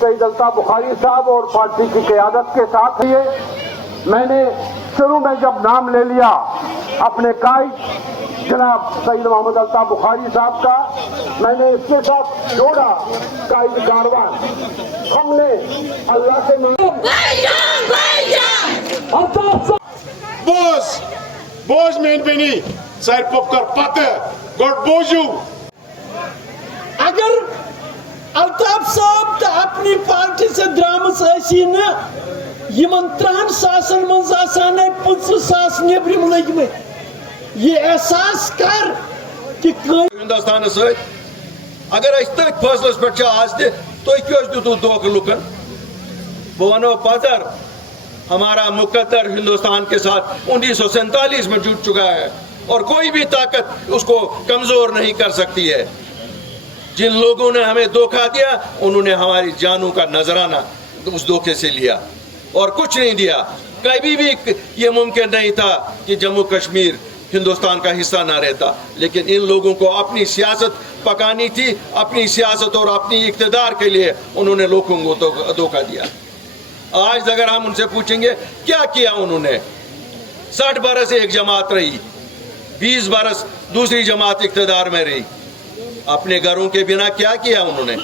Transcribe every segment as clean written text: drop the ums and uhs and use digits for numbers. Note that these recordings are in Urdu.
سید الطاف بخاری صاحب اور پارٹی کی قیادت کے ساتھ میں نے شروع میں جب نام لے لیا اپنے قائد جناب سید محمد الطاف بخاری صاحب کا، میں نے اس کے ساتھ جوڑا قائد کاروان. ہم نے اللہ سے بوز مین بینی سر پپکر پتہ گوڑ بوجو. اگر الطاف صاحب تو اپنی پارٹی سے درامس ایسی نا یمن 30 ساسن من آسان 50 ساس نیبرم لگم یہ احساس کر کہ ہندوستان ست اگر اس تک فیصلس پہ آج تھی تھی دتو دھوکہ لکن بہ ونو پتر ہمارا مقدر ہندوستان کے ساتھ 1947 میں جڑ چکا ہے اور کوئی بھی طاقت اس کو کمزور نہیں کر سکتی ہے. جن لوگوں نے ہمیں دھوکہ دیا انہوں نے ہماری جانوں کا نذرانہ اس دھوکے سے لیا اور کچھ نہیں دیا. کبھی بھی یہ ممکن نہیں تھا کہ جموں کشمیر ہندوستان کا حصہ نہ رہتا، لیکن ان لوگوں کو اپنی سیاست پکانی تھی. اپنی سیاست اور اپنی اقتدار کے لیے انہوں نے لوگوں کو دھوکہ دیا. آج اگر ہم ان سے پوچھیں گے کیا کیا انہوں نے، 60 برس ایک جماعت رہی، 20 برس دوسری جماعت اقتدار میں رہی. اپنے گھروں کے بنا کیا کیا انہوں نے؟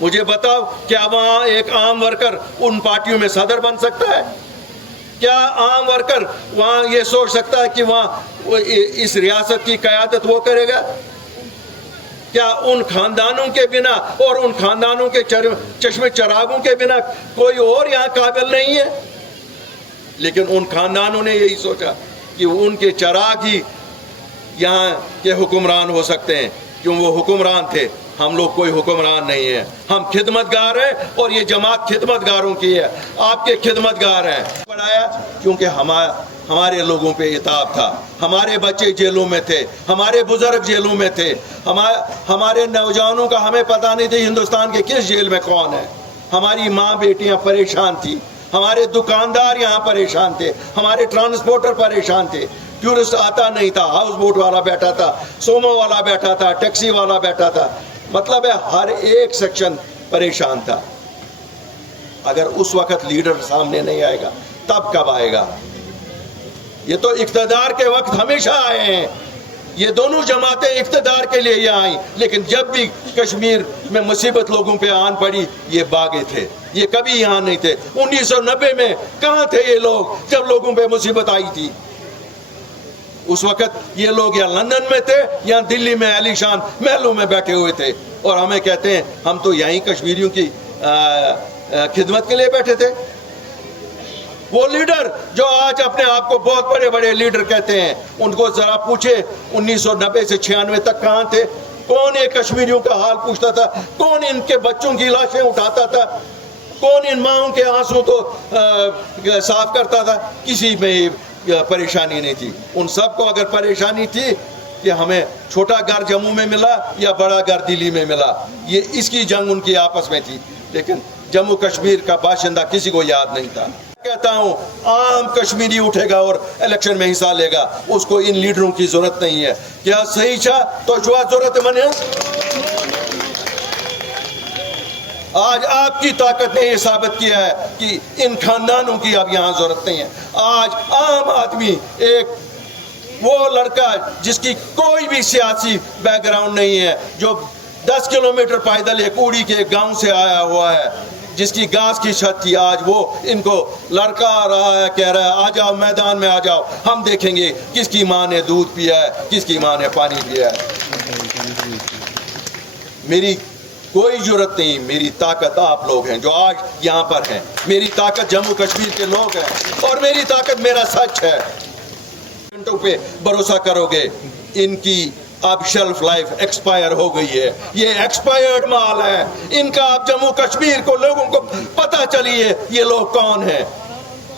مجھے بتاؤ، کیا وہاں ایک عام ورکر ان پارٹیوں میں صدر بن سکتا ہے؟ کیا عام ورکر وہاں یہ سوچ سکتا ہے کہ وہاں اس ریاست کی قیادت وہ کرے گا؟ کیا ان خاندانوں کے بنا اور ان خاندانوں کے چشم چراغوں کے بنا کوئی اور یہاں قابل نہیں ہے؟ لیکن ان خاندانوں نے یہی سوچا کہ ان کے چراغ ہی یہاں کے حکمران ہو سکتے ہیں، کیوں وہ حکمران تھے. ہم لوگ کوئی حکمران نہیں ہیں، ہم خدمتگار ہیں اور یہ جماعت خدمتگاروں کی ہے. آپ کے خدمتگار ہیں. پڑھایا کیونکہ ہمارے لوگوں پہ عتاب تھا. ہمارے بچے جیلوں میں تھے، ہمارے بزرگ جیلوں میں تھے، ہمارے نوجوانوں کا ہمیں پتہ نہیں تھا ہندوستان کے کس جیل میں کون ہے. ہماری ماں بیٹیاں پریشان تھی، ہمارے دکاندار یہاں پریشان تھے، ہمارے ٹرانسپورٹر پریشان تھے. ٹورسٹ آتا نہیں تھا، ہاؤس بوٹ والا بیٹھا تھا، سومو والا بیٹھا تھا، ٹیکسی والا بیٹھا تھا. مطلب ہے ہر ایک سیکشن پریشان تھا. اگر اس وقت لیڈر سامنے نہیں آئے گا تب کب آئے گا؟ یہ تو اقتدار کے وقت ہمیشہ آئے ہیں. یہ دونوں جماعتیں اقتدار کے لیے یہ آئیں، لیکن جب بھی کشمیر میں مصیبت لوگوں پہ آن پڑی یہ باغے تھے، یہ کبھی یہاں نہیں تھے. 1990 میں کہاں تھے یہ لوگ جب لوگوں پہ مصیبت آئی تھی؟ اس وقت یہ لوگ یا لندن میں تھے یا دلی میں عالی شان محلوں میں بیٹھے ہوئے تھے اور ہمیں کہتے ہیں ہم تو یہیں کشمیریوں کی خدمت کے لیے بیٹھے تھے. وہ لیڈر جو آج اپنے آپ کو بہت بڑے بڑے لیڈر کہتے ہیں، ان کو ذرا پوچھے 1990 سے 96 تک کہاں تھے؟ کون یہ کشمیریوں کا حال پوچھتا تھا؟ کون ان کے بچوں کی لاشیں اٹھاتا تھا؟ کون ان ماؤں کے آنسوں کو صاف کرتا تھا؟ کسی میں پریشانی نہیں تھی. ان سب کو اگر پریشانی تھی کہ ہمیں چھوٹا گھر جموں میں ملا یا بڑا گھر دلی میں ملا، یہ اس کی جنگ ان کی آپس میں تھی. لیکن جموں کشمیر کا باشندہ کسی کو یاد نہیں تھا. کہتا ہوں عام کشمیری اٹھے گا اور الیکشن میں حصہ لے گا، اس کو ان لیڈروں کی ضرورت نہیں ہے. کیا صحیح چھا تو ضرورت من ہے؟ آج آپ کی طاقت نے یہ ثابت کیا ہے کہ ان خاندانوں کی اب یہاں ضرورت نہیں ہے. آج عام آدمی، ایک وہ لڑکا جس کی کوئی بھی سیاسی بیک گراؤنڈ نہیں ہے، جو 10 کلومیٹر پیدل ایک اوڑی کے گاؤں سے آیا ہوا ہے، جس کی گھاس کی چھت تھی، آج وہ ان کو لڑکا آ رہا ہے، کہہ رہا ہے آ جاؤ میدان میں آ جاؤ، ہم دیکھیں گے کس کی ماں نے دودھ پیا ہے، کس کی ماں نے پانی پیا ہے. میری کوئی ضرورت نہیں، میری طاقت آپ لوگ ہیں جو آج یہاں پر ہیں. میری طاقت جموں کشمیر کے لوگ ہیں اور میری طاقت میرا سچ ہے. گھنٹوں پہ بھروسہ کرو گے، ان کی اب شیلف لائف ایکسپائر ہو گئی ہے. یہ ایکسپائرڈ مال ہے ان کا. اب جموں کشمیر کو لوگوں کو پتہ چلیے یہ لوگ کون ہیں.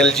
LG